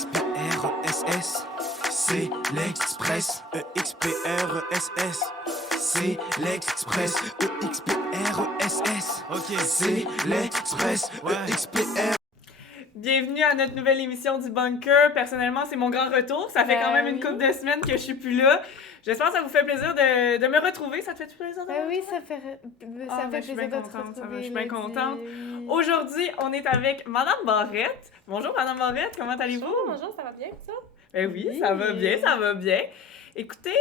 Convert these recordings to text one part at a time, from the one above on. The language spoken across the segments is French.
EXPRESS, c'est l'Express. EXPRESS, c'est l'Express. EXPRESS, ok, c'est l'Express. EXPR. Bienvenue à notre nouvelle émission du Bunker. Personnellement, c'est mon grand retour. Ça fait quand même une couple de semaines que je suis plus là. J'espère que ça vous fait plaisir de me retrouver. Ça te fait plaisir de me retrouver? Oui, ça fait plaisir de te retrouver. Je suis bien contente. Aujourd'hui, on est avec Madame Barrette. Bonjour Madame Barrette, comment allez-vous? Bonjour, ça va bien, ça? Ben oui, ça va bien, ça va bien. Écoutez,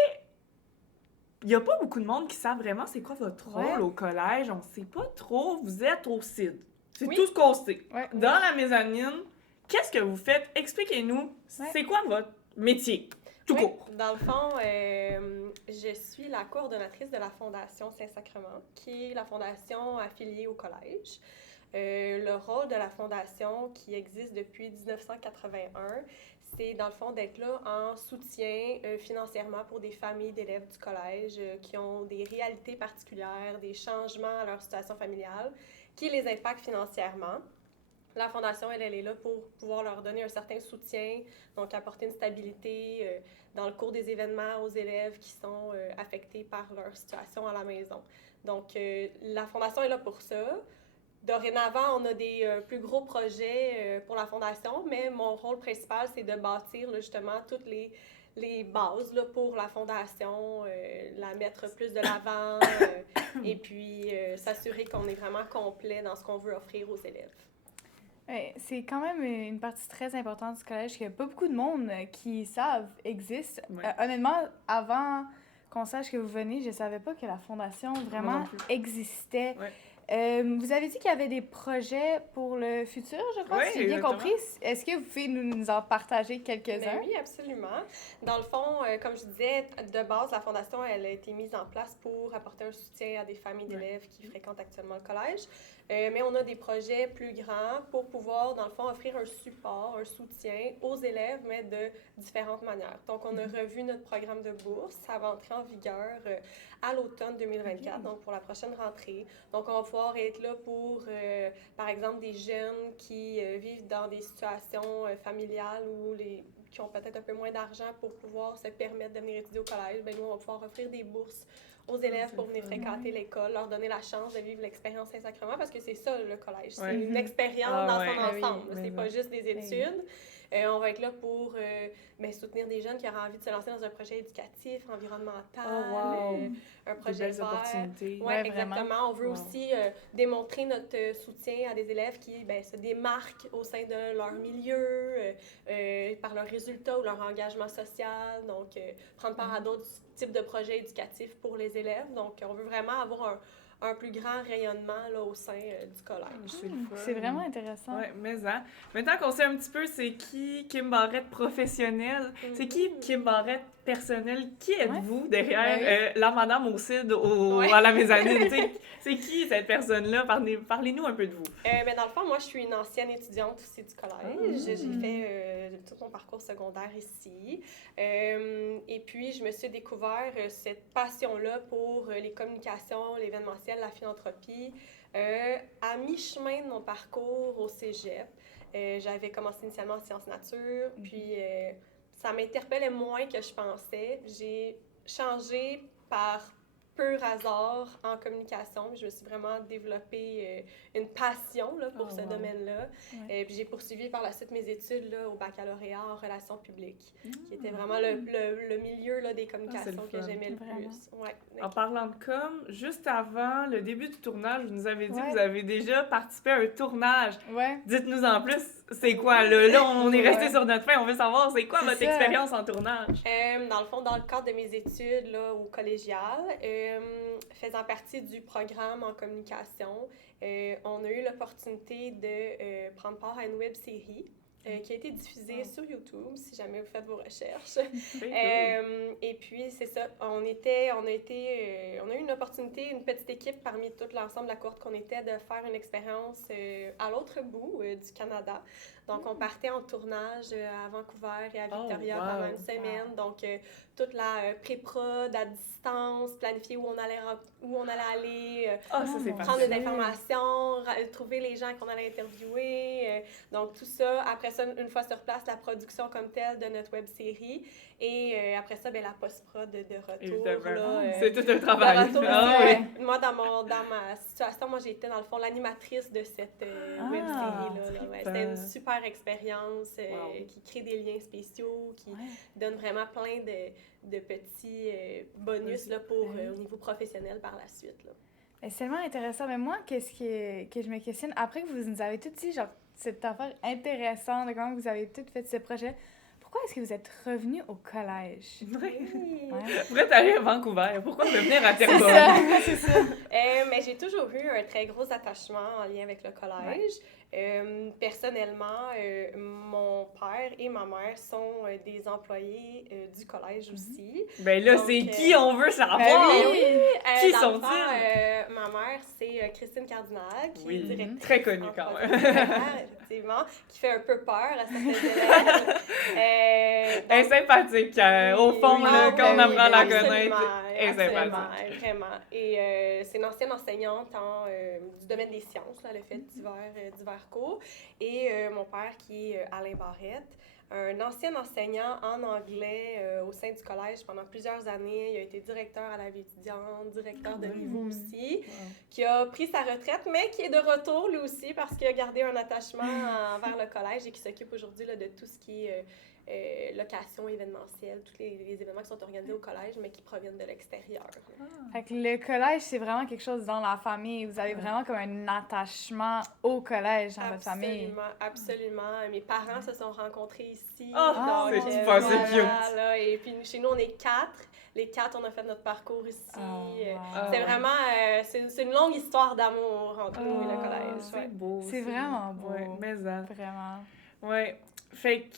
il n'y a pas beaucoup de monde qui savent vraiment c'est quoi votre rôle au collège. On ne sait pas trop. Vous êtes au CID. C'est tout ce qu'on sait. Ouais. Dans la mezzanine, qu'est-ce que vous faites? Expliquez-nous, c'est quoi votre métier? Tout court. Dans le fond, je suis la coordonnatrice de la Fondation Saint-Sacrement, qui est la fondation affiliée au collège. Le rôle de la fondation, qui existe depuis 1981, c'est dans le fond d'être là en soutien financièrement pour des familles d'élèves du collège qui ont des réalités particulières, des changements à leur situation familiale qui les impactent financièrement. La Fondation, elle est là pour pouvoir leur donner un certain soutien, donc apporter une stabilité dans le cours des événements aux élèves qui sont affectés par leur situation à la maison. Donc, la Fondation est là pour ça. Dorénavant, on a des plus gros projets pour la Fondation, mais mon rôle principal, c'est de bâtir là, justement toutes les bases là, pour la Fondation, la mettre plus de l'avant et puis s'assurer qu'on est vraiment complet dans ce qu'on veut offrir aux élèves. Ouais, c'est quand même une partie très importante du collège que pas beaucoup de monde qui savent existe. Ouais. Honnêtement, avant qu'on sache que vous venez, je savais pas que la Fondation vraiment existait. Ouais. Vous avez dit qu'il y avait des projets pour le futur, je crois, si j'ai bien compris. Est-ce que vous pouvez nous en partager quelques-uns? Ben oui, absolument. Dans le fond, comme je disais, de base, la Fondation, elle a été mise en place pour apporter un soutien à des familles d'élèves qui fréquentent actuellement le collège. Mais on a des projets plus grands pour pouvoir, dans le fond, offrir un support, un soutien aux élèves, mais de différentes manières. Donc, on a revu notre programme de bourse. Ça va entrer en vigueur à l'automne 2024, donc pour la prochaine rentrée. Donc, on va pouvoir être là pour, par exemple, des jeunes qui vivent dans des situations familiales ou qui ont peut-être un peu moins d'argent pour pouvoir se permettre de venir étudier au collège. Bien, nous, on va pouvoir offrir des bourses aux élèves pour venir fréquenter l'école, leur donner la chance de vivre l'expérience Saint-Sacrement, parce que c'est ça, le collège. C'est une expérience dans son ensemble. C'est pas juste des études. On va être là pour soutenir des jeunes qui auraient envie de se lancer dans un projet éducatif, environnemental, un projet vert. Oui, exactement. On veut aussi démontrer notre soutien à des élèves qui se démarquent au sein de leur milieu, par leurs résultats ou leur engagement social. Donc, prendre part à d'autres types de projets éducatifs pour les élèves. Donc, on veut vraiment avoir un plus grand rayonnement là, au sein du collège. C'est vraiment intéressant. Oui, mais maintenant qu'on sait un petit peu c'est qui Kim Barrette professionnelle, c'est qui Kim Barrette personnelle, qui êtes-vous derrière la madame au CID à la mezzanine? C'est qui cette personne-là? Parlez-nous un peu de vous. Dans le fond, moi, je suis une ancienne étudiante aussi du collège. J'ai fait tout mon parcours secondaire ici. Et puis, je me suis découvert cette passion-là pour les communications, l'événementiel, la philanthropie, à mi-chemin de mon parcours au cégep. J'avais commencé initialement en sciences nature, puis ça m'interpellait moins que je pensais. J'ai changé par pur hasard en communication. Je me suis vraiment développé une passion là, pour ce domaine-là. Puis j'ai poursuivi par la suite mes études là, au baccalauréat en relations publiques, qui était vraiment le milieu là, des communications que j'aimais le plus. Ouais. En parlant de com, juste avant le début du tournage, vous nous avez dit que vous avez déjà participé à un tournage. Ouais. Dites-nous en plus, c'est quoi? Là, on est resté sur notre fin, on veut savoir, c'est quoi votre expérience en tournage? Dans le fond, dans le cadre de mes études là, au collégial, faisant partie du programme en communication, on a eu l'opportunité de prendre part à une web-série qui a été diffusée sur YouTube, si jamais vous faites vos recherches. Et puis, c'est ça, on a eu une opportunité, une petite équipe parmi tout l'ensemble de la cohorte qu'on était, de faire une expérience à l'autre bout du Canada. Donc, on partait en tournage à Vancouver et à Victoria pendant une semaine. Donc, toute la pré-prod à distance, planifier où on allait aller, prendre des informations, trouver les gens qu'on allait interviewer. Donc, tout ça. Après ça, une fois sur place, la production comme telle de notre web-série. Et après ça, la post-prod de retour. C'est tout un travail. Retour, moi, dans ma situation, moi, j'étais dans le fond l'animatrice de cette web-série-là. C'était une super expérience qui crée des liens spéciaux, qui donne vraiment plein de petits bonus là, pour au niveau professionnel par la suite. Là. C'est tellement intéressant. Mais moi, qu'est-ce que je me questionne, après que vous nous avez tout dit, genre, cette affaire intéressante de comment vous avez tout fait ce projet, pourquoi est-ce que vous êtes revenu au collège? Pourquoi t'allais à Vancouver? Pourquoi revenir à Terrebonne? C'est ça. Mais j'ai toujours eu un très gros attachement en lien avec le collège. Personnellement, mon père et ma mère sont des employés du collège aussi. Ben là, donc, c'est qui on veut savoir? Qui sont-ils? Ma mère, c'est Christine Cardinal, qui est directrice. Très connue quand même. Effectivement, qui fait un peu peur à certains élèves. Elle est sympathique. Au fond, quand on apprend à la connaître, elle est sympathique. Vraiment. Et c'est une ancienne enseignante du domaine des sciences. Là, elle a fait divers cours. Et mon père, qui est Alain Barrette, un ancien enseignant en anglais au sein du collège pendant plusieurs années. Il a été directeur à la vie étudiante, directeur de niveau aussi, qui a pris sa retraite, mais qui est de retour lui aussi parce qu'il a gardé un attachement envers le collège et qui s'occupe aujourd'hui là, de tout ce qui est location événementielle, tous les événements qui sont organisés au collège, mais qui proviennent de l'extérieur. Fait que le collège, c'est vraiment quelque chose dans la famille. Vous avez vraiment comme un attachement au collège dans votre famille. Absolument. Mes parents se sont rencontrés ici. C'est pas assez cute. Là, et puis chez nous, on est 4. Les 4, on a fait notre parcours ici. C'est vraiment... c'est une longue histoire d'amour entre nous et le collège. C'est beau. C'est vraiment beau. Ouais, mais Vraiment. Ouais. Fait que,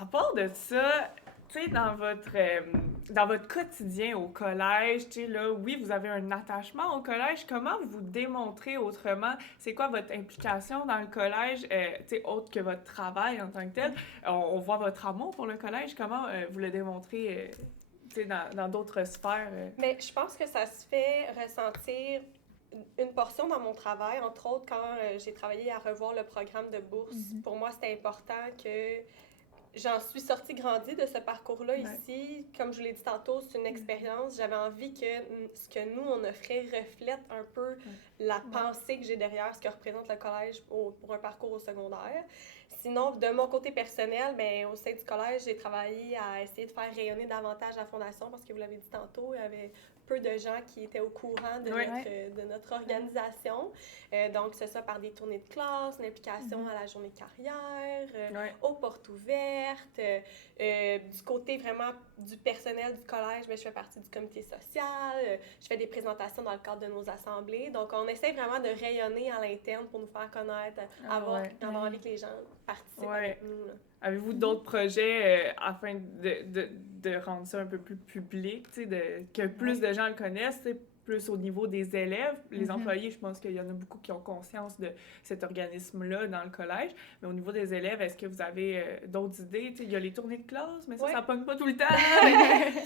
à part de ça, tu sais, dans votre quotidien au collège, tu sais, là, oui, vous avez un attachement au collège. Comment vous démontrez autrement? C'est quoi votre implication dans le collège, tu sais, autre que votre travail en tant que tel? On voit votre amour pour le collège. Comment vous le démontrez, tu sais, dans d'autres sphères? Mais je pense que ça se fait ressentir une portion dans mon travail, entre autres quand j'ai travaillé à revoir le programme de bourse. Pour moi, c'était important que j'en suis sortie grandie de ce parcours-là ici. Comme je vous l'ai dit tantôt, c'est une expérience. J'avais envie que ce que nous, on offrait reflète un peu la pensée que j'ai derrière ce que représente le collège pour un parcours au secondaire. Sinon, de mon côté personnel, au sein du collège, j'ai travaillé à essayer de faire rayonner davantage la fondation parce que vous l'avez dit tantôt, il y avait peu de gens qui étaient au courant de notre organisation. Donc, c'est ça par des tournées de classe, une implication à la journée de carrière, aux portes ouvertes. Du côté vraiment du personnel du collège, je fais partie du comité social. Je fais des présentations dans le cadre de nos assemblées. Donc, on essaie vraiment de rayonner à l'interne pour nous faire connaître, avoir envie que les gens participent avec nous. Là. Avez-vous d'autres projets afin de rendre ça un peu plus public, que plus de gens le connaissent, plus au niveau des élèves? Les employés, je pense qu'il y en a beaucoup qui ont conscience de cet organisme-là dans le collège. Mais au niveau des élèves, est-ce que vous avez d'autres idées? Il y a les tournées de classe, mais ça pogne pas tout le temps.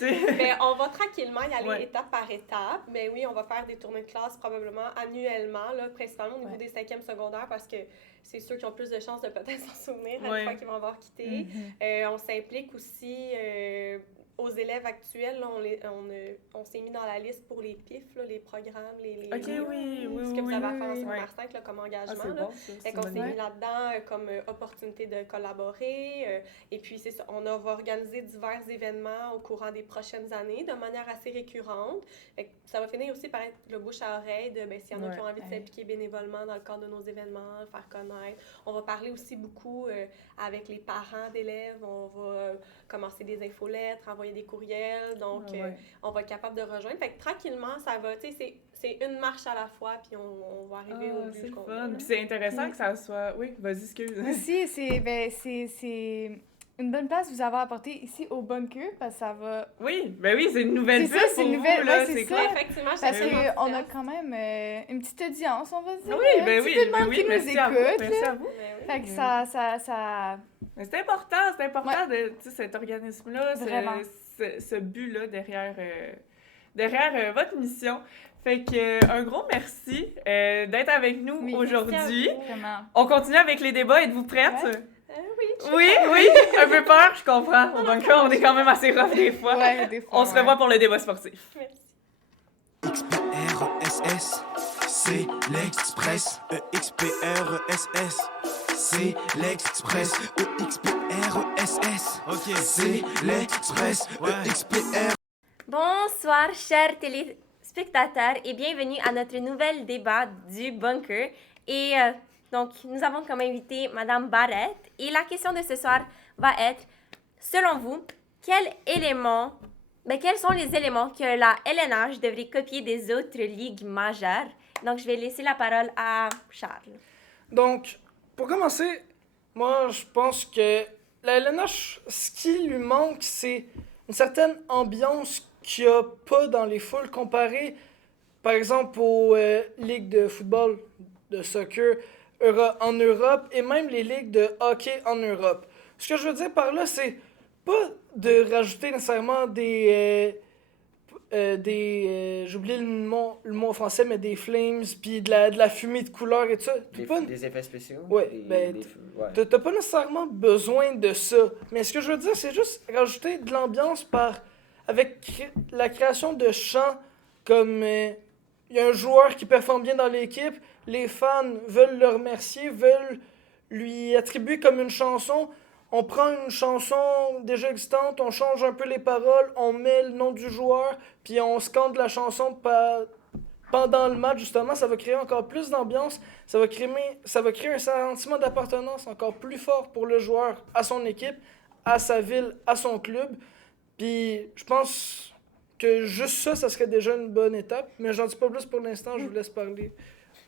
Mais on va tranquillement y aller étape par étape. Mais oui, on va faire des tournées de classe probablement annuellement, là, principalement au niveau des 5e secondaires parce que c'est ceux qui ont plus de chances de peut-être s'en souvenir à la fois qu'ils vont avoir quitté. On s'implique aussi aux élèves actuels. Là, on s'est mis dans la liste pour les PIF, là, les programmes, ce que vous avez à faire en secondaire 5 là, comme engagement. Bon, on s'est mis là-dedans comme opportunité de collaborer. Et puis, c'est ça, on va organiser divers événements au courant des prochaines années de manière assez récurrente. Ça va finir aussi par être le bouche à oreille de s'il y en a qui ont envie de s'impliquer bénévolement dans le cadre de nos événements, faire connaître. On va parler aussi beaucoup avec les parents d'élèves. On va commencer des infolettres, envoyer des courriels. Donc, on va être capable de rejoindre. Fait que tranquillement, ça va. Tu sais, c'est une marche à la fois, puis on va arriver au but. C'est fun. Puis c'est intéressant que ça soit... Oui, vas-y, excuse. Aussi, c'est une bonne place vous avez apporté ici au bunker, parce que ça va... Oui, ben oui, c'est une nouvelle C'est pub ça, c'est pour une vous, nouvelle- là, ouais, c'est c'est ça. clair. Effectivement, Parce j'ai Oui. qu'on a quand même une petite audience, on va dire. Oui, un ben petit oui, peu de ben monde oui, qui nous merci à vous, écoute. merci à vous. Mais oui. Fait que ça... Mais c'est important de, tu sais, cet organisme-là, Vraiment. ce but-là derrière votre mission. Fait que un gros merci d'être avec nous Oui, aujourd'hui. merci à vous. Vraiment. On continue avec les débats, êtes-vous prête? Ouais. Oui, Oui, un peu peur, je comprends. Au bunker, on est quand même assez rough des fois. Ouais, des fois. On se revoit pour le débat sportif. merci. XPRESS, c'est l'Express. EXPRESS, c'est l'Express. EXPRESS, ok, c'est l'Express. EXPR. Bonsoir, chers téléspectateurs, et bienvenue à notre nouvel débat du bunker. Et donc, nous avons comme invité Madame Barrett. Et la question de ce soir va être, selon vous, quels sont les éléments que la LNH devrait copier des autres ligues majeures? Donc, je vais laisser la parole à Charles. Donc, pour commencer, moi, je pense que la LNH, ce qui lui manque, c'est une certaine ambiance qu'il n'y a pas dans les foules comparée, par exemple, aux ligues de football, de soccer en Europe et même les ligues de hockey en Europe. Ce que je veux dire par là, c'est pas de rajouter nécessairement j'ai oublié le mot en français, mais des flames, puis de la fumée de couleur et tout ça. Des effets spéciaux? Ouais, Des ouais. T'as pas nécessairement besoin de ça. Mais ce que je veux dire, c'est juste rajouter de l'ambiance avec la création de chants comme il y a un joueur qui performe bien dans l'équipe, les fans veulent le remercier, veulent lui attribuer comme une chanson. On prend une chanson déjà existante, on change un peu les paroles, on met le nom du joueur, puis on scande la chanson pendant le match, justement. Ça va créer encore plus d'ambiance, ça va créer un sentiment d'appartenance encore plus fort pour le joueur, à son équipe, à sa ville, à son club. Puis je pense que juste ça serait déjà une bonne étape, mais j'en dis pas plus pour l'instant, je vous laisse parler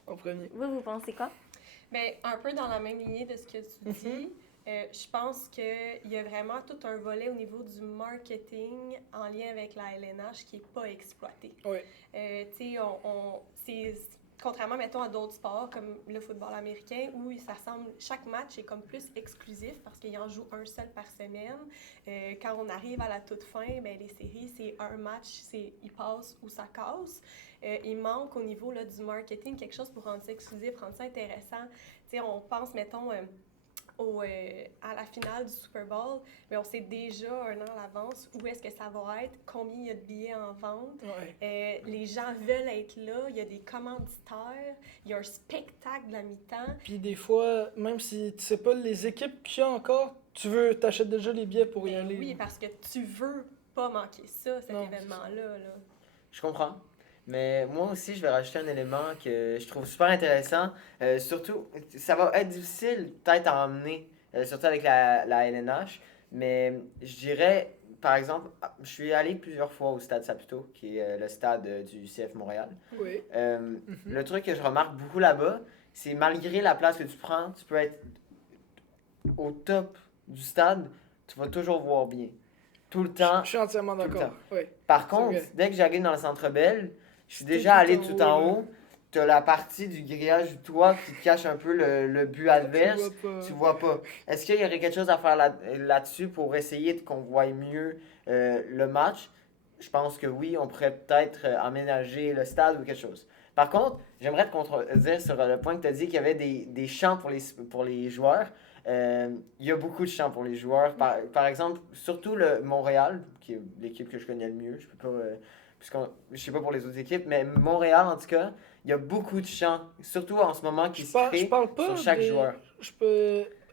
en premier. Vous pensez quoi? Bien, un peu dans la même lignée de ce que tu dis, je pense qu'il y a vraiment tout un volet au niveau du marketing en lien avec la LNH qui n'est pas exploité. Oui. Tu sais, contrairement, mettons, à d'autres sports comme le football américain où chaque match est comme plus exclusif parce qu'il en joue un seul par semaine. Quand on arrive à la toute fin, ben, les séries, c'est un match, il passe ou ça casse. Il manque au niveau là, du marketing quelque chose pour rendre ça exclusif, rendre ça intéressant. Tu sais, on pense, mettons, à la finale du Super Bowl, mais on sait déjà un an à l'avance où est-ce que ça va être, combien il y a de billets en vente. Ouais. Les gens veulent être là, il y a des commanditaires, il y a un spectacle de la mi-temps. Puis des fois, même si tu sais pas les équipes qu'il y a encore, t'achètes déjà les billets pour y Ben aller. oui, parce que tu veux pas manquer ça, cet Non, événement-là. Là. Je comprends. Mais moi aussi, je vais rajouter un élément que je trouve super intéressant. Surtout, ça va être difficile peut-être à emmener, surtout avec la LNH. Mais je dirais, par exemple, je suis allé plusieurs fois au Stade Saputo, qui est le stade du CF Montréal. Oui. Le truc que je remarque beaucoup là-bas, c'est malgré la place que tu prends, tu peux être au top du stade, tu vas toujours voir bien. Tout le temps. Je suis entièrement tout le d'accord. temps. Oui. Par contre, vrai. dès que j'arrive dans le Centre Bell, je suis T'es déjà tout allé en tout haut, en là. haut. Tu as la partie du grillage du toit qui te cache un peu le but adverse. Tu vois pas. Est-ce qu'il y aurait quelque chose à faire là-dessus pour essayer qu'on voie mieux le match? Je pense que oui, on pourrait peut-être aménager le stade ou quelque chose. Par contre, j'aimerais te contredire sur le point que tu as dit qu'il y avait des chants pour les joueurs. Il y a beaucoup de chants pour les joueurs. Par exemple, surtout le Montréal, qui est l'équipe que je connais le mieux. Je peux pas, je sais pas pour les autres équipes, mais Montréal, en tout cas, il y a beaucoup de chants, surtout en ce moment, qui se Je créent parle pas sur chaque joueur.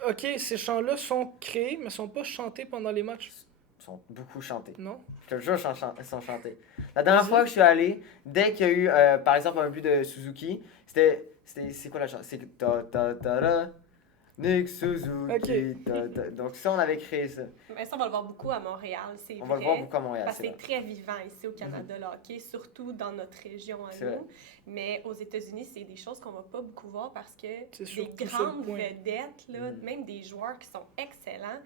Ok, ces chants-là sont créés, mais sont pas chantés pendant les matchs. Ils sont beaucoup chantés. Non? Je te jure, ils sont chantés. La dernière fois que je suis allé, dès qu'il y a eu, par exemple, un but de Suzuki, c'est quoi la chanson? C'est ta Nick Suzuki. Ok. Donc ça, on avait créé ça. Mais ça, on va le voir beaucoup à Montréal, c'est On vrai. va le voir beaucoup à Montréal. Parce que c'est c'est vrai. très vivant ici au Canada, le hockey, surtout dans notre région à C'est nous. vrai. Mais aux États-Unis, c'est des choses qu'on va pas beaucoup voir parce que C'est des surtout ça le grandes point. vedettes, là, même des joueurs qui sont excellents,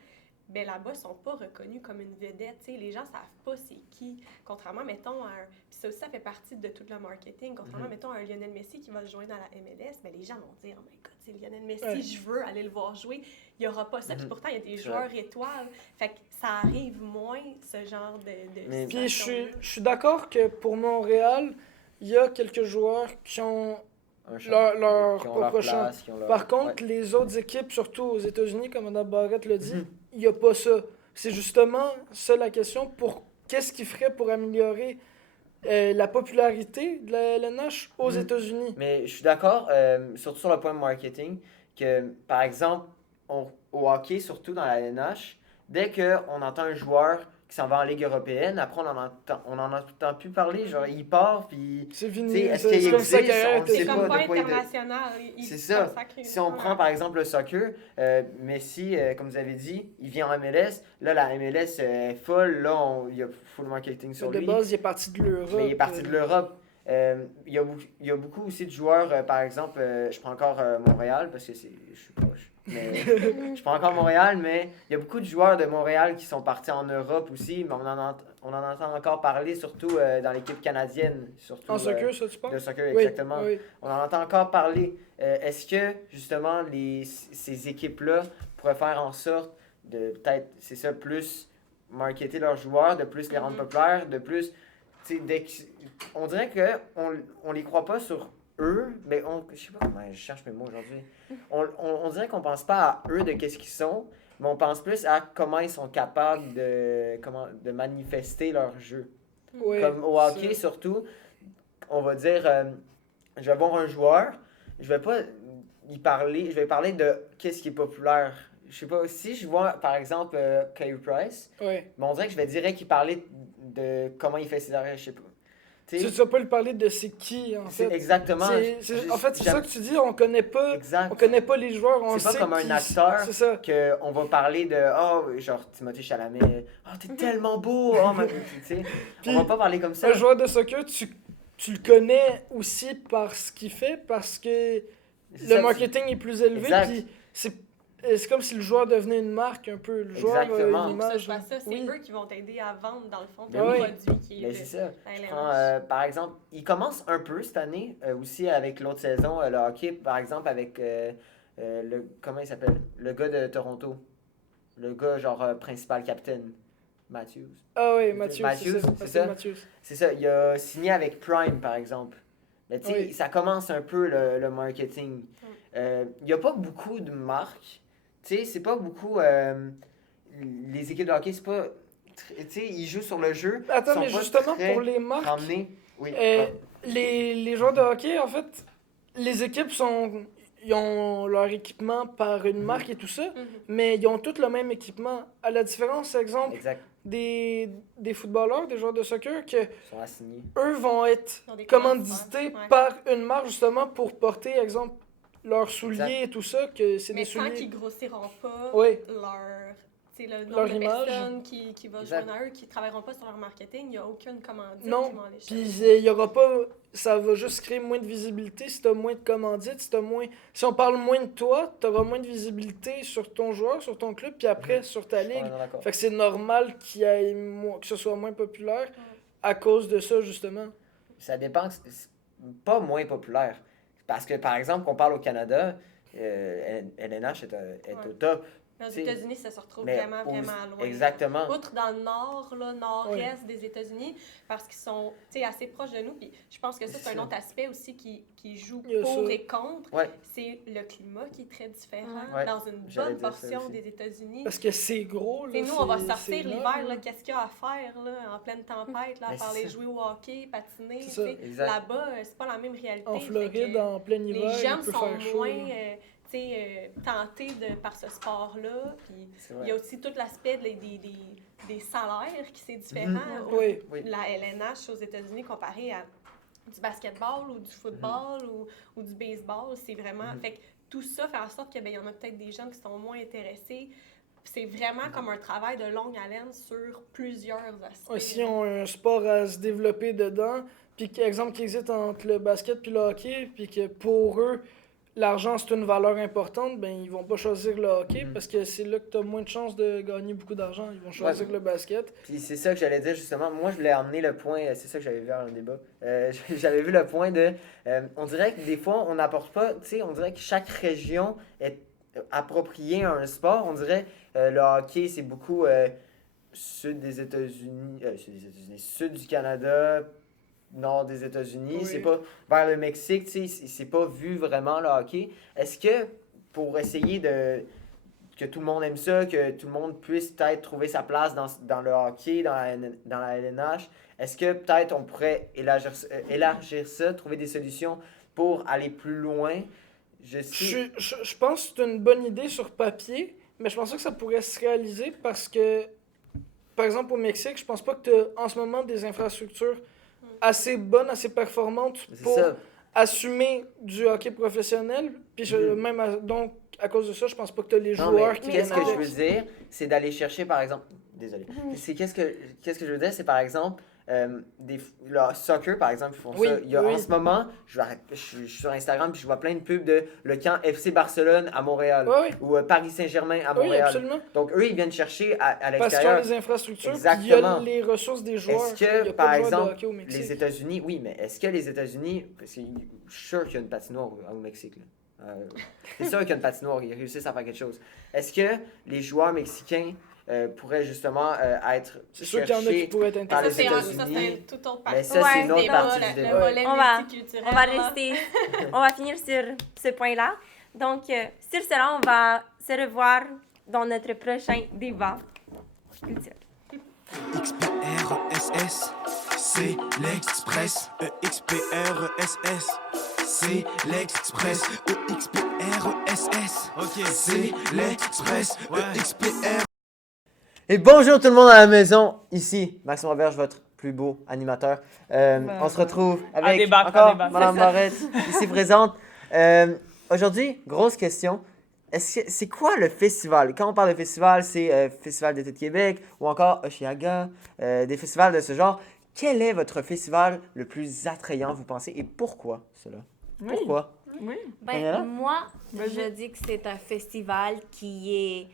ben là-bas, ils sont pas reconnus comme une vedette. T'sais, les gens savent pas c'est qui. Contrairement, mettons, à un... Puis ça aussi, ça fait partie de tout le marketing. Contrairement, mettons, à un Lionel Messi qui va se joindre dans la MLS, ben les gens vont dire « Oh my God, c'est Lionel Messi, je veux aller le voir jouer. » Il y aura pas ça. Puis pourtant, il y a des joueurs étoiles. Fait que ça arrive moins, ce genre de Puis situation-là. je suis d'accord que pour Montréal, il y a quelques joueurs qui ont leur qui ont propre champ. place, qui ont leur- Par contre, les autres équipes, surtout aux États-Unis, comme Mme Barrette l'a dit, il n'y a pas ça. C'est justement ça la question. Qu'est-ce qu'il ferait pour améliorer la popularité de la LNH aux États-Unis? Mais je suis d'accord, surtout sur le point de marketing, que par exemple, au hockey, surtout dans la LNH, dès qu'on entend un joueur qui s'en va en Ligue européenne, après on en entend plus parler, genre il part, puis C'est tu fini. sais, est-ce qu'il comme ça existe, carrière on ne était sait C'est pas comme pas de quoi il international. C'est ça. consacrent Si on une prend fois. par exemple le soccer, Messi, comme vous avez dit, il vient en MLS. Là, la MLS est folle. Là, il y a full marketing sur de lui. base, il est parti de l'Europe. Mais il est parti de l'Europe. Il y a beaucoup aussi de joueurs, par exemple, je prends encore Montréal parce que je suis proche. Mais, je prends encore Montréal, mais il y a beaucoup de joueurs de Montréal qui sont partis en Europe aussi. Mais on en entend encore parler, surtout dans l'équipe canadienne. Surtout, En soccer, ça, tu penses? de soccer, Oui, exactement. oui. On en entend encore parler. Est-ce que, justement, ces équipes-là pourraient faire en sorte de, peut-être, c'est ça, plus marketer leurs joueurs, de plus les rendre populaires, de plus, tu sais, on dirait qu'on les croit pas sur eux, mais je sais pas comment je cherche mes mots aujourd'hui. On dirait qu'on pense pas à eux de qu'est-ce qu'ils sont, mais on pense plus à comment ils sont capables de manifester leur jeu. Oui, Comme au hockey, surtout, on va dire, je vais voir un joueur, je vais pas y parler, je vais parler de qu'est-ce qui est populaire. Je sais pas, si je vois par exemple Carey Price, oui. mais on dirait que je vais direct y parler de comment il fait ses arrêts, je sais pas. Tu sais, Tu vas pas lui parler de c'est qui, en c'est fait. exactement. En fait, c'est ça que tu dis, on connaît pas Exact. les joueurs, on C'est pas sait comme un qui- acteur. C'est ça. On va parler de, genre Timothée Chalamet, t'es tellement beau, tu sais. Puis, On va pas parler comme ça. Un joueur de soccer, tu le connais aussi par ce qu'il fait, parce que C'est le ça, marketing est plus élevé, Exact. puis c'est comme si le joueur devenait une marque, un peu. Le joueur Exactement. a une Faut que ce image. soit ça. C'est Oui. eux qui vont t'aider à vendre, dans le fond, Ben ton oui. produit qui est Mais c'est ça. la Je LNH. prends, par exemple, il commence un peu cette année, aussi avec l'autre saison, le hockey, par exemple, avec comment il s'appelle? Le gars de Toronto. Le gars, genre, principal capitaine. Matthews. Ah oui, Mathieu, Matthews, c'est c'est ça. ça? Mathieu. C'est ça, il a signé avec Prime, par exemple. Mais tu sais, Oui. ça commence un peu le marketing. Il n'y a pas beaucoup de marques. Tu sais, c'est pas beaucoup... les équipes de hockey, c'est pas... Tu sais, ils jouent sur le jeu. Attends, sont mais pas justement, très pour les marques, ramenés. Oui. les joueurs de hockey, en fait, les équipes ils ont leur équipement par une marque et tout ça, mais ils ont tous le même équipement. À la différence, exemple, Exact. des footballeurs, des joueurs de soccer, que Ils sont assignés. eux vont être Ils ont des commandités commanditaires, ouais. par une marque justement pour porter, exemple, leurs souliers et tout ça, que c'est Mais des tant souliers. qu'ils grossiront pas Oui. le Leur nombre de image. personnes qui va Exact. joindre à eux, qui ne travailleront pas sur leur marketing, il n'y a aucune commandite Non, qui vont aller Puis chercher. il y aura pas, ça va juste créer moins de visibilité si t'as moins de commandites, si on parle moins de toi, t'auras moins de visibilité sur ton joueur, sur ton club, puis après sur ta Je suis ligue. vraiment d'accord. Fait que c'est normal que ce soit moins populaire à cause de ça justement. Ça dépend, c'est pas moins populaire. Parce que, par exemple, qu'on parle au Canada, LNH est au top. Aux t'sais, États-Unis, ça se retrouve Mais vraiment loin. Exactement. Outre dans le nord, nord-est des États-Unis, parce qu'ils sont assez proches de nous. Puis je pense que ça, c'est un autre aspect aussi qui joue Il y a pour ça. et contre. Ouais. C'est le climat qui est très différent Ouais. dans une J'allais bonne dire ça portion aussi. des États-Unis. Parce que c'est gros là. T'sais, nous, on va c'est sortir énorme, l'hiver, là. là, qu'est-ce qu'il y a à faire là, en pleine tempête, là, à Mais part c'est aller ça. jouer au hockey, patiner. C'est ça. t'sais. Exact. Là-bas, c'est pas la même réalité. En Fait Floride, que en plein hiver, les jeunes il peut sont faire chaud. moins là. tentés par ce sport-là. Puis C'est il vrai. y a aussi tout l'aspect des salaires qui c'est différent. Oui. Oui. La LNH aux États-Unis comparé à du basketball ou du football ou du baseball, c'est vraiment... Fait que tout ça fait en sorte qu'il y en a peut-être des jeunes qui sont moins intéressés. C'est vraiment comme un travail de longue haleine sur plusieurs aspects. Ouais, si on a un sport à se développer dedans, puis exemple qui existe entre le basket puis le hockey, puis que pour eux, l'argent c'est une valeur importante, ben ils vont pas choisir le hockey Mhm. parce que c'est là que tu as moins de chances de gagner beaucoup d'argent. Ils vont choisir le basket. Puis c'est ça que j'allais dire justement. Moi, je voulais emmener le point, c'est ça que j'avais vu à un débat. J'avais vu le point de. On dirait que des fois, on n'apporte pas. Tu sais, on dirait que chaque région est appropriée à un sport. On dirait le hockey, c'est beaucoup sud des États-Unis, sud du Canada, nord des États-Unis. Oui. C'est pas vers le Mexique, tu sais, c'est pas vu vraiment le hockey. Est-ce que pour essayer de que tout le monde aime ça, que tout le monde puisse peut-être trouver sa place dans le hockey, dans la LNH. Est-ce que peut-être on pourrait élargir ça, trouver des solutions pour aller plus loin? Je pense que c'est une bonne idée sur papier, mais je pense pas que ça pourrait se réaliser parce que, par exemple, au Mexique, je pense pas que tu as en ce moment des infrastructures assez bonnes, assez performantes C'est pour ça. assumer du hockey professionnel. Puis donc, à cause de ça, je pense pas que tu as les Non, joueurs mais qui qu'est-ce que viennent je avec. veux dire, c'est d'aller chercher, par exemple... Désolé. C'est qu'est-ce que je veux dire, c'est par exemple, le soccer, par exemple, ils font Oui, ça. Il y a, oui. En ce moment, je suis sur Instagram puis je vois plein de pubs de le camp FC Barcelone à Montréal Oui, ou Paris Saint-Germain à oui, Montréal. absolument. Donc, eux, ils viennent chercher à Parce qu'ils ont l'extérieur. les infrastructures, puis il Exactement. y a les ressources des joueurs. Est-ce Il y que, a par pas de joueurs de exemple, hockey au Mexique. les États-Unis, oui, mais est-ce que les États-Unis, parce que je suis sûr qu'il y a une patinoire au Mexique, là. C'est sûr qu'il y a une patinoire, ils réussissent à faire quelque chose. Est-ce que les joueurs mexicains pourraient justement être C'est sûr qu'il y en a qui cherchés pourraient être par les Ça, intéressés. c'est États-Unis? tout autre Mais partie. ça, c'est une autre Ouais, partie du Le débat. volet On va- multiculturel. On va là. rester, on va finir sur ce point-là. Donc, sur cela, on va se revoir dans notre prochain débat culturel. XPRESS, c'est l'Express. EXPRESS, c'est l'Express. EXPRESS, ok, c'est l'Express. EXPR. Et bonjour tout le monde à la maison, ici Maxime Roberge, votre plus beau animateur. On se retrouve avec débattre, encore à débattre. Madame Barrette, ici présente. Aujourd'hui, grosse question. C'est quoi le festival? Quand on parle de festival, c'est Festival d'été de Québec ou encore Oshiaga, des festivals de ce genre. Quel est votre festival le plus attrayant, vous pensez, et pourquoi cela? Oui. Pourquoi? Oui. Daniela? Moi, Vas-y. je dis que c'est un festival qui est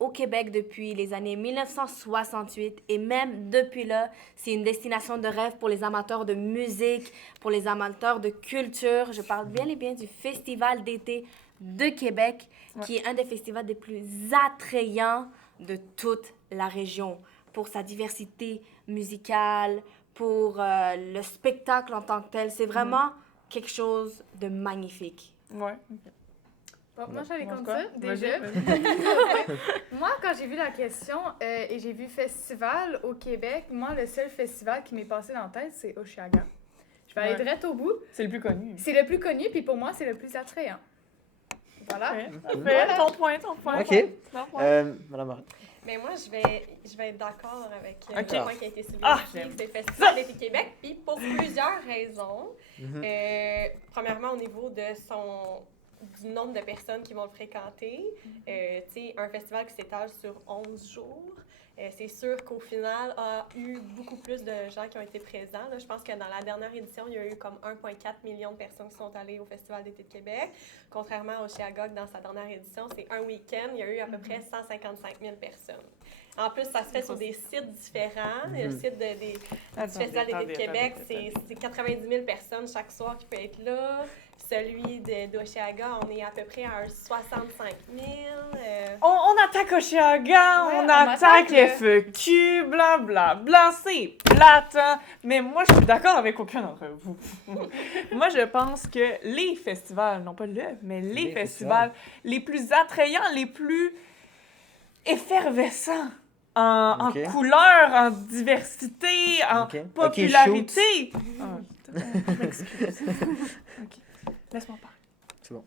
au Québec depuis les années 1968 et même depuis là, c'est une destination de rêve pour les amateurs de musique, pour les amateurs de culture. Je parle bien et bien du Festival d'été de Québec, qui est un des festivals les plus attrayants de toute la région pour sa diversité musicale, pour le spectacle en tant que tel. C'est vraiment quelque chose de magnifique. Ouais. Bon, moi, j'allais En comme tout cas, ça, déjà. vas-y. Moi, quand j'ai vu la question et j'ai vu festival au Québec, moi, le seul festival qui m'est passé dans la tête, c'est Oshiaga. Je vais aller Ouais. direct au bout. C'est le plus connu. C'est le plus connu, puis pour moi, c'est le plus attrayant. Voilà. Parfait. Ton point. Ok. Ton point. Madame Barrette. Mais moi, je vais être d'accord avec le Ok. point qui a été soulevé Ah, ici, j'aime. c'est le Festival d'été Québec, puis pour plusieurs raisons. Mhm. Premièrement, au niveau du nombre de personnes qui vont le fréquenter. Tu sais, un festival qui s'étale sur 11 jours. C'est sûr qu'au final, il y a eu beaucoup plus de gens qui ont été présents. Là, je pense que dans la dernière édition, il y a eu comme 1,4 million de personnes qui sont allées au Festival d'été de Québec. Contrairement au Oshiaga, dans sa dernière édition, c'est un week-end, il y a eu à peu près 155 000 personnes. En plus, ça se fait sur des sites différents. Le site du Festival d'été de Québec, c'est 90 000 personnes chaque soir qui peuvent être là. Celui d'Oshiaga, on est à peu près à 65 000. On attaque Oshiaga, Ouais, on on attaque attaque FEQ, blablabla, c'est plate, hein? Mais moi, je suis d'accord avec aucun d'entre vous. Moi, je pense que les festivals, non pas le, mais les festivals les plus attrayants, les plus effervescents en Ok. couleur, en diversité, en Ok. Ok, popularité. Ah, je m'excuse. Ok, laisse-moi parler. C'est bon.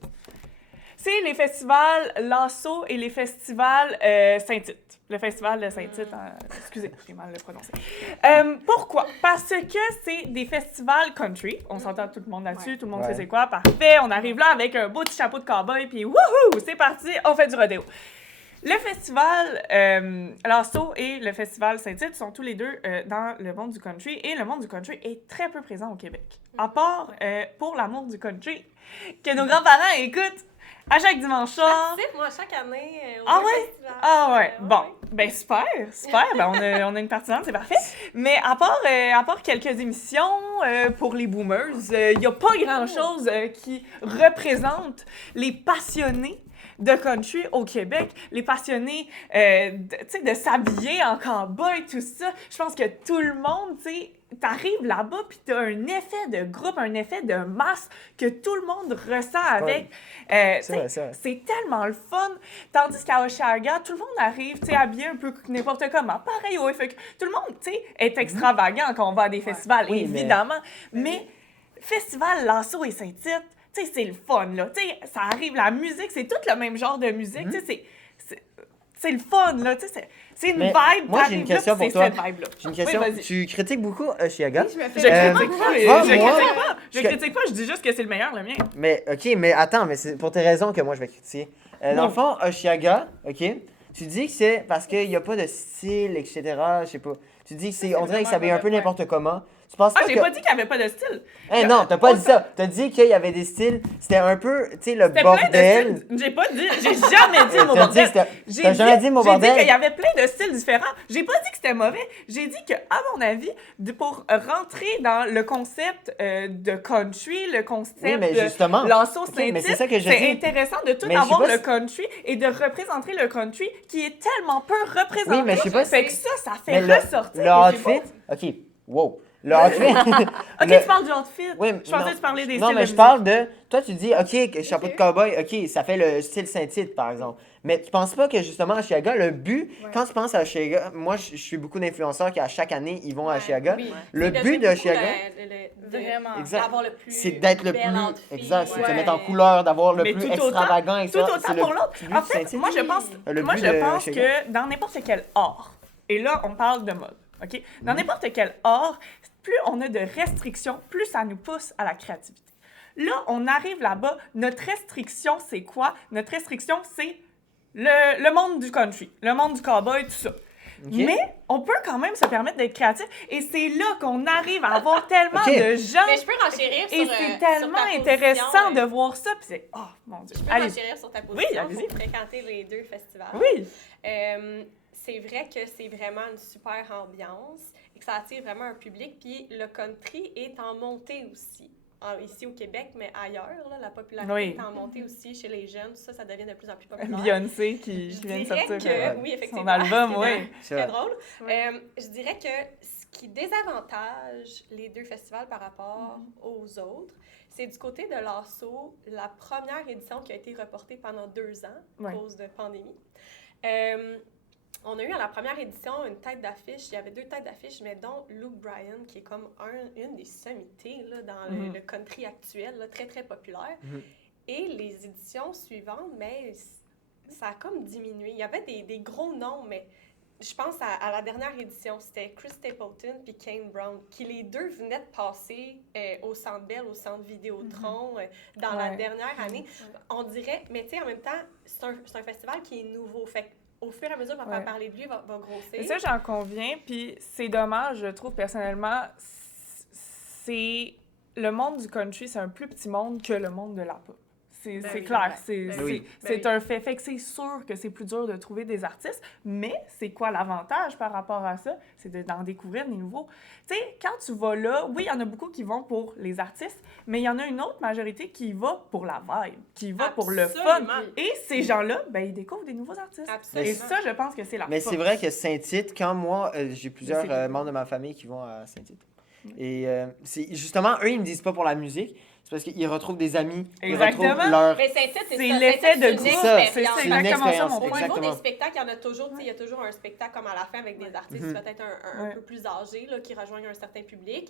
C'est les festivals Lasso et les festivals Saint-Tite. Le festival de Saint-Tite, excusez, j'ai mal le prononcé. Pourquoi? Parce que c'est des festivals country. On s'entend tout le monde là-dessus, tout le monde Ouais. sait c'est quoi, parfait. On arrive là avec un beau petit chapeau de cowboy, puis wouhou, c'est parti, on fait du rodéo. Le festival Lasso et le festival Saint-Tite sont tous les deux dans le monde du country et le monde du country est très peu présent au Québec. À part pour l'amour du country que nos grands-parents écoutent à chaque dimanche soir. Je participe, moi, chaque année au Ah deux ouais? festivals. Ah ouais, bon, ben super, ben on a une partisane, c'est parfait. Mais à part quelques émissions pour les boomers, il y a pas grand-chose qui représente les passionnés de country au Québec, les passionnés de s'habiller en cowboy, tout ça. Je pense que tout le monde, tu sais, t'arrives là-bas puis t'as un effet de groupe, un effet de masse que tout le monde ressent avec. C'est tellement le fun. Tandis qu'à Osheaga, tout le monde arrive, tu sais, habillé un peu n'importe comment. Pareil au FEQ. Tout le monde, tu sais, est extravagant quand on va à des festivals, Oui, évidemment. Mais Festival Lasso et Saint-Tite, tu sais, c'est le fun, là. Tu sais, ça arrive, la musique, c'est tout le même genre de musique. Tu sais, c'est le fun, là. Tu sais, c'est une Mais vibe. moi, j'ai une t'arrives là, question puis pour c'est toi. cette vibe-là. J'ai une question. Oui, vas-y. Tu critiques beaucoup Osheaga. Je me Je fais critique pas, je critique pas, je dis juste que c'est le meilleur, le mien. Mais, OK, mais attends, mais c'est pour tes raisons que moi, je vais critiquer. Dans le fond, Osheaga, OK, tu dis que c'est parce qu'il n'y a pas de style, etc., je sais pas. Tu dis que c'est, on dirait que ça s'habille un peu n'importe comment. Tu penses Ah, pas j'ai que... pas dit qu'il y avait pas de style. Eh non, t'as pas dit ça. T'as dit qu'il y avait des styles. C'était un peu, tu sais, le C'était bordel. plein de styles. J'ai pas dit, j'ai jamais dit le mot T'as dit bordel. que c'était- t'as jamais dit le mot J'ai dit bordel. qu'il y avait plein de styles différents. J'ai pas dit que c'était mauvais. J'ai dit que, à mon avis, pour rentrer dans le concept de country, le concept Oui, mais de justement. Lasso Ok, mais c'est Saint-Tite, ça que je c'est dis. intéressant de tout Mais je sais avoir pas le si- country et de représenter le country qui est tellement peu représenté. Oui, mais je sais pas Fait si- que ça fait Mais ressortir. le et c'est outfit, OK, wow. Le outfit. Ok, le- tu parles du outfit. Oui, Je pensais que tu parlais des non, styles mais de je musique. parle de. Toi, tu dis, OK, chapeau de cowboy, OK, ça fait le style Saint-Tite, par exemple. Mais tu penses pas que justement à Osheaga, le but, quand tu penses à Osheaga, moi, je suis beaucoup d'influenceurs qui, à chaque année, ils vont à Osheaga. Oui. Le C'est but de beaucoup Osheaga, Vraiment. Exact. d'avoir le plus c'est d'être le bel plus. outfit, Exact, c'est de te ouais. mettre en couleur, d'avoir le Mais plus tout autant- extravagant, etc. Tout autant C'est le pour l'autre. but En du fait, Saint-Tite. moi, je pense, Le moi, but je de pense Osheaga. que dans n'importe quel art, et là, on parle de mode, OK? Dans n'importe quel art, plus on a de restrictions, plus ça nous pousse à la créativité. Là, on arrive là-bas, notre restriction, c'est quoi? Notre restriction, c'est le monde du country, le monde du cowboy, tout ça. OK? Mais on peut quand même se permettre d'être créatif, et c'est là qu'on arrive à avoir tellement OK. de gens. Mais je peux renchérir Et sur c'est sur tellement ta position, intéressant de voir ça, puis c'est... Oh, mon Dieu. Je peux Allez. renchérir sur ta position allez-y. pour fréquenter les deux festivals. Oui. C'est vrai que c'est vraiment une super ambiance et que ça attire vraiment un public. Puis le country est en montée aussi. Ici au Québec, mais ailleurs, là, la popularité Oui. est en montée aussi chez les jeunes. Ça devient de plus en plus populaire. Beyoncé qui Je vient de dirais sortir que, oui, son effectivement. album, c'est oui. très drôle. Je dirais que ce qui désavantage les deux festivals par rapport aux autres, c'est du côté de Lasso, la première édition qui a été reportée pendant 2 ans à Ouais. cause de pandémie. On a eu à la première édition une tête d'affiche. Il y avait 2 têtes d'affiche, mais dont Luke Bryan, qui est comme une des sommités là, dans le country actuel, là, très, très populaire. Et les éditions suivantes, mais ça a comme diminué. Il y avait des gros noms, mais je pense à la dernière édition, c'était Chris Stapleton puis Kane Brown, qui les deux venaient de passer au Centre Bell, au Centre Vidéotron, dans la Ouais. dernière année. On dirait, mais tu sais, en même temps, c'est un festival qui est nouveau. Fait au fur et à mesure qu'on va Ouais. faire parler de lui, va grossir. Et ça, j'en conviens, puis c'est dommage, je trouve, personnellement, c'est... Le monde du country, c'est un plus petit monde que le monde de la pop. C'est oui, clair, ben, c'est ben c'est- oui. c'est Ben oui. un fait. Fait que c'est sûr que c'est plus dur de trouver des artistes, mais c'est quoi l'avantage par rapport à ça? C'est d'en découvrir des nouveaux. Tu sais, quand tu vas là, oui, il y en a beaucoup qui vont pour les artistes, mais il y en a une autre majorité qui va pour la vibe, qui va pour le fun. Absolument. Et ces gens-là, ben, ils découvrent des nouveaux artistes. Absolument. Et ça, je pense que c'est la Mais force. c'est vrai que Saint-Tite, quand moi, j'ai plusieurs C'est- membres de ma famille qui vont à Saint-Tite. Et c'est justement, eux, ils me disent pas pour la musique, c'est parce qu'ils retrouvent des amis, ils Exactement. retrouvent leur... Mais Saint-Tite, C'est ça. l'effet Saint-Tite, de c'est une groupe. expérience. C'est ça, C'est une exactement ça, expérience, mon Au point. niveau exactement. des spectacles, il y en a toujours, tu sais, il y a toujours un spectacle comme à la fin avec des artistes peut-être un Ouais. peu plus âgés là, qui rejoignent un certain public.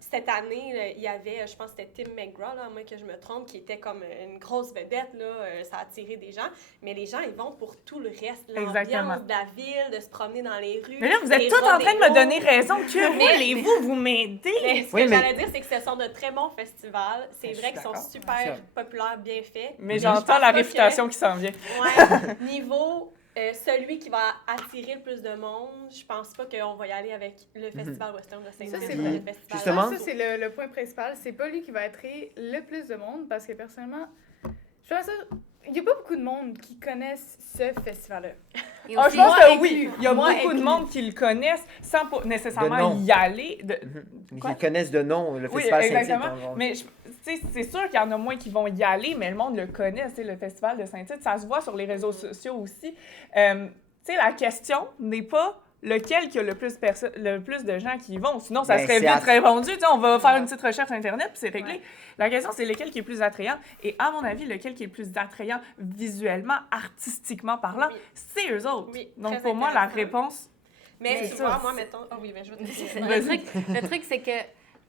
Cette année, là, il y avait, je pense que c'était Tim McGraw, là, à moins que je me trompe, qui était comme une grosse vedette, là, ça a attiré des gens. Mais les gens, ils vont pour tout le reste, Exactement. l'ambiance de la ville, de se promener dans les rues. Mais là, vous êtes les tous en train de me rodéos. donner raison. Que Mais- voulez-vous? Vous m'aidez? Mais ce Oui, que mais- j'allais dire, c'est que ce sont de très bons festivals. C'est Je vrai suis qu'ils sont d'accord. super Ça. populaires, bien faits. Mais je j'entends pense la pas réputation qui s'en vient. Ouais, niveau celui qui va attirer le plus de monde, je pense pas qu'on va y aller avec le Festival Western de Saint-Denis. Ça, c'est ou vrai. le Festival Justement. Ça, c'est le point principal. C'est pas lui qui va attirer le plus de monde parce que personnellement, je pense ça. Il y a pas beaucoup de monde qui connaissent ce festival-là. Et Ah, aussi, je pense moi que inclus. oui, il y a Moi beaucoup de inclus. monde qui le connaissent sans nécessairement De nom. y aller. Quoi? Ils connaissent de nom le Oui, festival Saint-Tite. exactement. Mais tu sais, c'est sûr qu'il y en a moins qui vont y aller, mais le monde le connaît. Tu sais, le festival de Saint-Tite, ça se voit sur les réseaux sociaux aussi. Tu sais, la question n'est pas lequel qui a le plus de gens qui y vont. Sinon, ça Ben, serait c'est vite à- répondu. Tu sais, on va faire une petite recherche Internet, puis c'est réglé. La question, c'est lequel qui est le plus attrayant. Et à mon avis, lequel qui est le plus attrayant visuellement, artistiquement parlant, Oui. c'est eux autres. Oui, Donc, très pour moi, la intéressant. réponse... Mais C'est tu ça. vois, moi, mettons... Ah oui, ben je vais te dire. Le truc, c'est que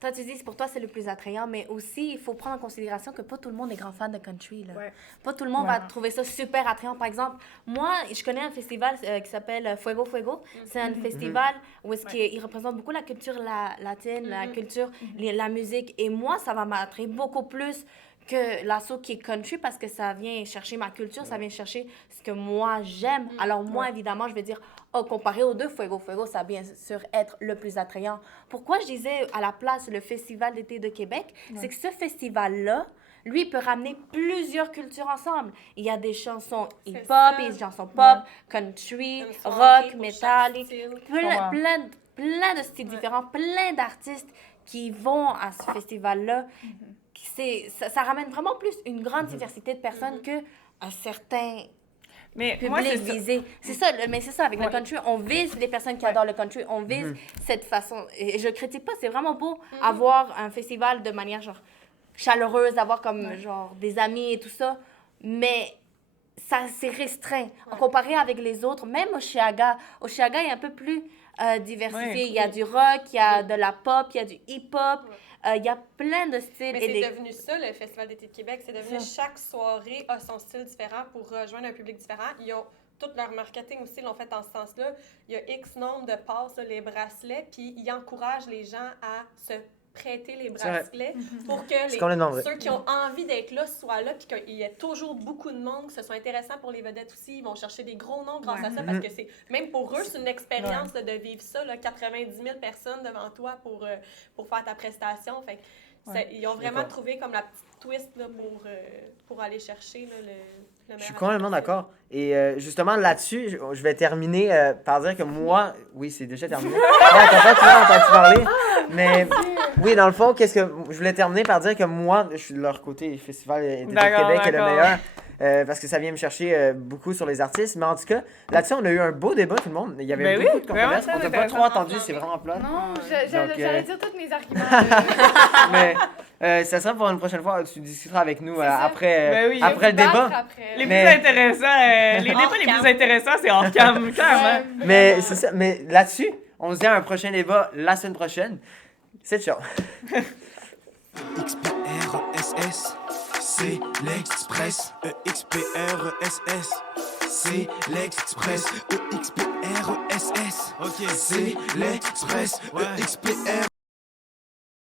toi, tu dis, pour toi, c'est le plus attrayant, mais aussi, il faut prendre en considération que pas tout le monde est grand fan de country. Là. Ouais. Pas tout le monde va trouver ça super attrayant. Par exemple, moi, je connais un festival qui s'appelle Fuego Fuego. C'est un festival où il représente beaucoup la culture latine, la culture, la musique. Et moi, ça va m'attirer beaucoup plus que l'assaut qui est country parce que ça vient chercher ma culture, ça vient chercher ce que moi j'aime. Alors moi, évidemment, je vais dire, comparé aux deux, Fuego Fuego, ça va bien sûr être le plus attrayant. Pourquoi je disais à la place le Festival d'été de Québec, c'est que ce festival-là, lui, peut ramener plusieurs cultures ensemble. Il y a des chansons hip-hop, ça. il y a des chansons pop, country, Une soirée rock, pour metal, chaque style. plein de styles différents, plein d'artistes qui vont à ce festival-là. Ça ramène vraiment plus une grande diversité de personnes que un certain Mais moi, public c'est ça. visé. C'est ça, mais c'est ça, avec le country, on vise les personnes qui adorent le country, on vise cette façon. Et je critique pas, c'est vraiment beau avoir un festival de manière genre chaleureuse, avoir comme genre des amis et tout ça, mais ça c'est restreint. En comparé avec les autres, même Osheaga est un peu plus diversifié. Ouais. Il y a du rock, il y a de la pop, il y a du hip-hop, il y a plein de styles. Mais et c'est devenu ça, le Festival d'été de Québec. C'est devenu chaque soirée a son style différent pour rejoindre un public différent. Ils ont tout leur marketing aussi l'ont fait dans ce sens-là. Il y a X nombre de passes, là, les bracelets, puis ils encouragent les gens à se prêter les bracelets pour que complètement vrai. ceux qui ont envie d'être là soient là, puis qu'il y ait toujours beaucoup de monde, que ce soit intéressant pour les vedettes aussi. Ils vont chercher des gros noms grâce à ça, parce que c'est même pour eux, c'est une expérience là, de vivre ça, là, 90 000 personnes devant toi pour faire ta prestation. Fait que ils ont vraiment trouvé comme la petite twist là, pour aller chercher là, le Je suis meilleur complètement artiste. d'accord. Et justement, là-dessus, je vais terminer par dire que moi... Oui, c'est déjà terminé. T'as pas toujours entendu parler. Mais oui, dans le fond, je voulais terminer par dire que moi, je suis de leur côté, le Festival d'été de D'accord, Québec est le d'accord. meilleur. Parce que ça vient me chercher beaucoup sur les artistes. Mais en tout cas, là-dessus, on a eu un beau débat, tout le monde. Il y avait Ben beaucoup oui, de controverses. vraiment On t'a très pas trop intéressant. entendu, c'est vraiment plat. Non, Donc, j'allais dire tous mes arguments. Mais ça sera pour une prochaine fois. Tu discuteras avec nous ça. après, Ben oui. après le débat. Les Mais- plus intéressants, les débats les plus intéressants, c'est hors cam, clairement. Mais c'est ça. Mais là-dessus, on se dit à un prochain débat la semaine prochaine. C'est ciao. XPRESS, c'est l'Express. EXPRESS, c'est l'Express. EXPRESS, ok, c'est l'Express. EXPR